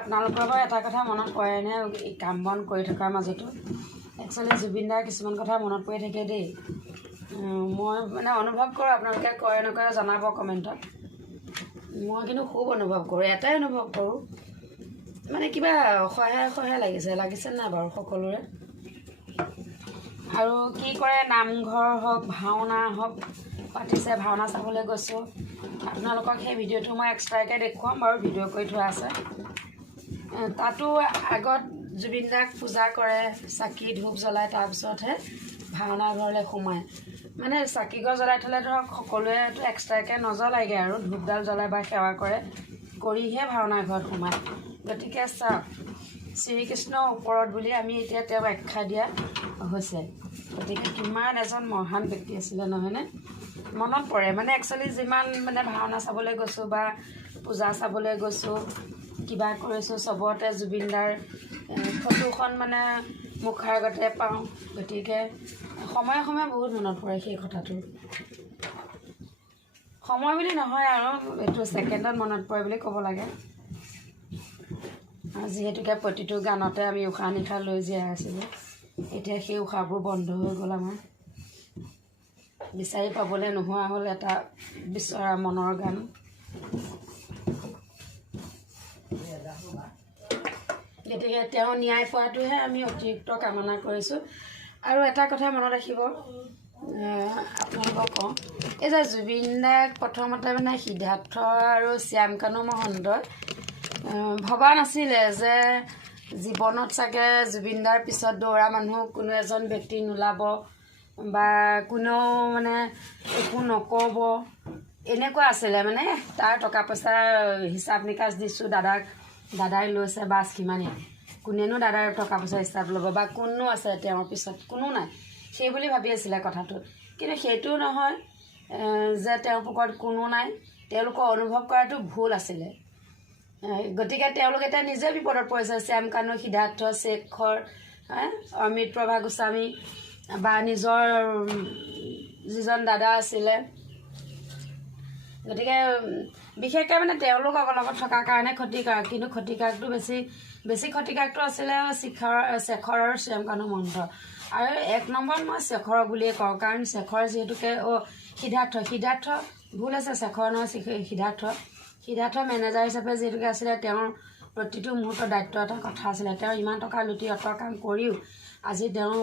আপোনালোকৰ বাৰু এটা কথা মনত পৰেনে এই কাম বন কৰি থকাৰ মাজতো একচুৱেলি জুবিনদাৰ কিছুমান কথা মনত পৰি থাকে দেই মই মানে অনুভৱ কৰোঁ আপোনালোকে কৰে নকৰে জনাব কমেণ্টত মই কিন্তু খুব অনুভৱ কৰোঁ এটাই অনুভৱ কৰোঁ মানে কিবা সহায় লাগিছে নাই বাৰু সকলোৰে আৰু কি কৰে নামঘৰ হওক ভাওনা হওক পাতিছে ভাওনা চাবলৈ গৈছোঁ আপোনালোকক সেই ভিডিঅ'টো মই এক্সট্ৰাকৈ দেখুৱাম বাৰু ভিডিঅ' কৰি থোৱা আছে তাতো আগত জুবিনদাক পূজা কৰে চাকি ধূপ জ্বলায় তাৰপিছতহে ভাওনা ঘৰলৈ সোমায় মানে চাকিগছ জ্বলাই থ'লে ধৰক সকলোৱেতো এক্সট্ৰাকৈ নজ্বলায়গৈ আৰু ধূপডাল জ্বলাই বা সেৱা কৰিহে ভাওনা ঘৰত সোমায় গতিকে চাওক শ্ৰীকৃষ্ণৰ ওপৰত বুলি আমি এতিয়া তেওঁক আখ্যা দিয়া হৈছে গতিকে কিমান এজন মহান ব্যক্তি আছিলে নহয়নে মনত পৰে মানে একচুৱেলি যিমান মানে ভাওনা চাবলৈ গৈছোঁ বা পূজা চাবলৈ গৈছোঁ কিবা কৰিছোঁ চবতে জুবিনদাৰ ফটোখন মানে মুখাৰ আগতে পাওঁ গতিকে সময়ে সময়ে বহুত মনত পৰে সেই কথাটো সময় বুলি নহয় আৰু এইটো ছেকেণ্ডত মনত পৰে বুলি ক'ব লাগে যিহেতুকে প্ৰতিটো গানতে আমি উশাহ নিশাহ লৈ জীয়াই আছিলোঁ এতিয়া সেই উশাহবোৰ বন্ধ হৈ গ'ল আমাৰ বিচাৰি পাবলৈ নোহোৱা হ'ল এটা বিচৰা মনৰ গান গতিকে তেওঁ ন্যায় পোৱাটোহে আমি অতিৰিক্ত কামনা কৰিছোঁ আৰু এটা কথা মনত ৰাখিব আপোনালোকক কওঁ এই যে জুবিনদাক প্ৰথমতে মানে সিদ্ধাৰ্থ আৰু শ্যামকানু মহন্তই ভবা নাছিলে যে জীৱনত চাগে জুবিনদাৰ পিছত দৌৰা মানুহ কোনো এজন ব্যক্তি নোলাব বা কোনেও মানে একো নক'ব এনেকুৱা আছিলে মানে তাৰ টকা পইচা হিচাপ নিকাচ দিছোঁ দাদাই লৈছে বাছ সিমানেই কোনেনো দাদাৰ টকা পইচা হিচাপ ল'ব বা কোনো আছে তেওঁৰ পিছত কোনো নাই সেই বুলি ভাবি আছিলে কথাটো কিন্তু সেইটো নহয় যে তেওঁৰ পকৰত কোনো নাই তেওঁলোকৰ অনুভৱ কৰাটো ভুল আছিলে গতিকে তেওঁলোক এতিয়া নিজে বিপদত পৰিছে শ্যামকানু সিদ্ধাৰ্থ শেখৰ অমৃতপ্ৰভা গোস্বামী বা নিজৰ যিজন দাদা আছিলে গতিকে বিশেষকৈ মানে তেওঁলোকৰ লগত থকাৰ কাৰণে ক্ষতিকাৰক কিন্তু ক্ষতিকাৰকটো বেছি ক্ষতিকাৰকটো আছিলে শেখৰ আৰু শ্যামকানু মহন্ত আৰু এক নম্বৰত মই শেখৰ বুলিয়ে কওঁ কাৰণ শেখৰ যিহেতুকে সিদ্ধাৰ্থ ভুল আছে শেখৰ নহয় সিদ্ধাৰ্থ মেনেজাৰ হিচাপে যিহেতুকে আছিলে তেওঁৰ প্ৰতিটো মুহূৰ্তৰ দায়িত্ব এটা কথা আছিলে তেওঁ ইমান টকা লুটি অত কাম কৰিও আজি তেওঁ